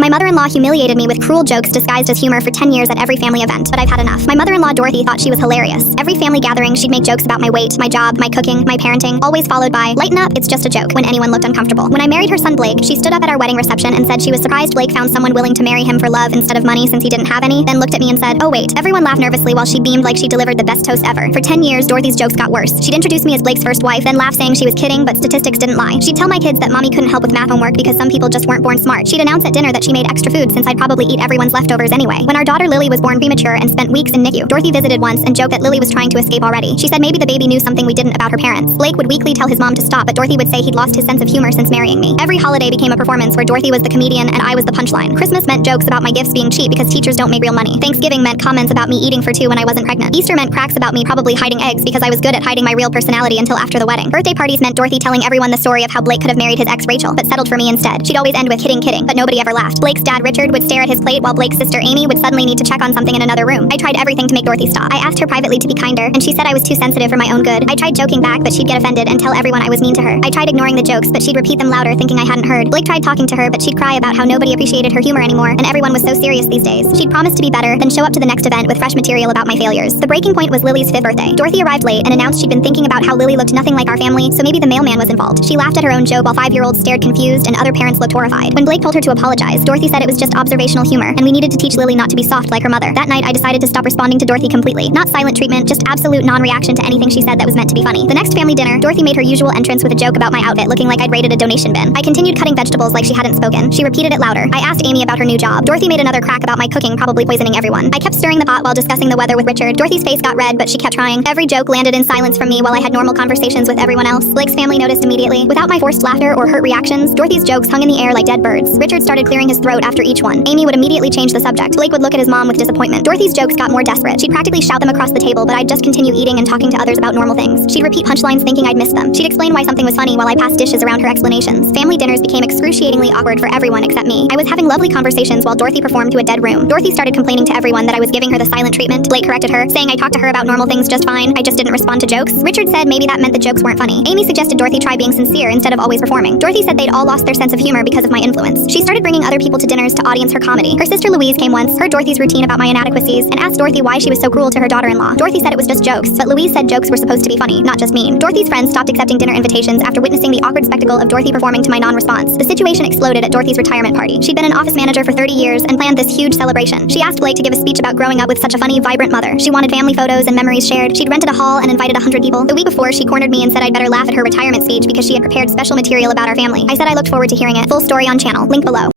My mother-in-law humiliated me with cruel jokes disguised as humor for 10 years at every family event, but I've had enough. My mother-in-law Dorothy thought she was hilarious. Every family gathering, she'd make jokes about my weight, my job, my cooking, my parenting, always followed by, "Lighten up, it's just a joke," when anyone looked uncomfortable. When I married her son Blake, she stood up at our wedding reception and said she was surprised Blake found someone willing to marry him for love instead of money since he didn't have any, then looked at me and said, "Oh wait." Everyone laughed nervously while she beamed like she delivered the best toast ever. For 10 years, Dorothy's jokes got worse. She'd introduce me as Blake's first wife, then laugh saying she was kidding, but statistics didn't lie. She'd tell my kids that mommy couldn't help with math homework because some people just weren't born smart. She'd announce at dinner that she made extra food since I'd probably eat everyone's leftovers anyway. When our daughter Lily was born premature and spent weeks in NICU, Dorothy visited once and joked that Lily was trying to escape already. She said maybe the baby knew something we didn't about her parents. Blake would weekly tell his mom to stop, but Dorothy would say he'd lost his sense of humor since marrying me. Every holiday became a performance where Dorothy was the comedian and I was the punchline. Christmas meant jokes about my gifts being cheap because teachers don't make real money. Thanksgiving meant comments about me eating for two when I wasn't pregnant. Easter meant cracks about me probably hiding eggs because I was good at hiding my real personality until after the wedding. Birthday parties meant Dorothy telling everyone the story of how Blake could have married his ex Rachel, but settled for me instead. She'd always end with kidding, but nobody ever laughed. Blake's dad Richard would stare at his plate while Blake's sister Amy would suddenly need to check on something in another room. I tried everything to make Dorothy stop. I asked her privately to be kinder, and she said I was too sensitive for my own good. I tried joking back, but she'd get offended and tell everyone I was mean to her. I tried ignoring the jokes, but she'd repeat them louder thinking I hadn't heard. Blake tried talking to her, but she'd cry about how nobody appreciated her humor anymore, and everyone was so serious these days. She'd promise to be better, then show up to the next event with fresh material about my failures. The breaking point was Lily's 5th birthday. Dorothy arrived late and announced she'd been thinking about how Lily looked nothing like our family, so maybe the mailman was involved. She laughed at her own joke while 5-year-olds stared confused and other parents looked horrified. When Blake told her to apologize, Dorothy said it was just observational humor, and we needed to teach Lily not to be soft like her mother. That night, I decided to stop responding to Dorothy completely. Not silent treatment, just absolute non-reaction to anything she said that was meant to be funny. The next family dinner, Dorothy made her usual entrance with a joke about my outfit looking like I'd raided a donation bin. I continued cutting vegetables like she hadn't spoken. She repeated it louder. I asked Amy about her new job. Dorothy made another crack about my cooking, probably poisoning everyone. I kept stirring the pot while discussing the weather with Richard. Dorothy's face got red, but she kept trying. Every joke landed in silence from me while I had normal conversations with everyone else. Blake's family noticed immediately. Without my forced laughter or hurt reactions, Dorothy's jokes hung in the air like dead birds. Richard started clearing his throat after each one. Amy would immediately change the subject. Blake would look at his mom with disappointment. Dorothy's jokes got more desperate. She'd practically shout them across the table, but I'd just continue eating and talking to others about normal things. She'd repeat punchlines thinking I'd miss them. She'd explain why something was funny while I passed dishes around her explanations. Family dinners became excruciatingly awkward for everyone except me. I was having lovely conversations while Dorothy performed to a dead room. Dorothy started complaining to everyone that I was giving her the silent treatment. Blake corrected her, saying I talked to her about normal things just fine. I just didn't respond to jokes. Richard said maybe that meant the jokes weren't funny. Amy suggested Dorothy try being sincere instead of always performing. Dorothy said they'd all lost their sense of humor because of my influence. She started bringing other people to dinners to audience her comedy. Her sister Louise came once, heard Dorothy's routine about my inadequacies, and asked Dorothy why she was so cruel to her daughter-in-law. Dorothy said it was just jokes, but Louise said jokes were supposed to be funny, not just mean. Dorothy's friends stopped accepting dinner invitations after witnessing the awkward spectacle of Dorothy performing to my non-response. The situation exploded at Dorothy's retirement party. She'd been an office manager for 30 years and planned this huge celebration. She asked Blake to give a speech about growing up with such a funny, vibrant mother. She wanted family photos and memories shared. She'd rented a hall and invited 100 people. The week before, she cornered me and said I'd better laugh at her retirement speech because she had prepared special material about our family. I said I looked forward to hearing it. Full story on channel. Link below.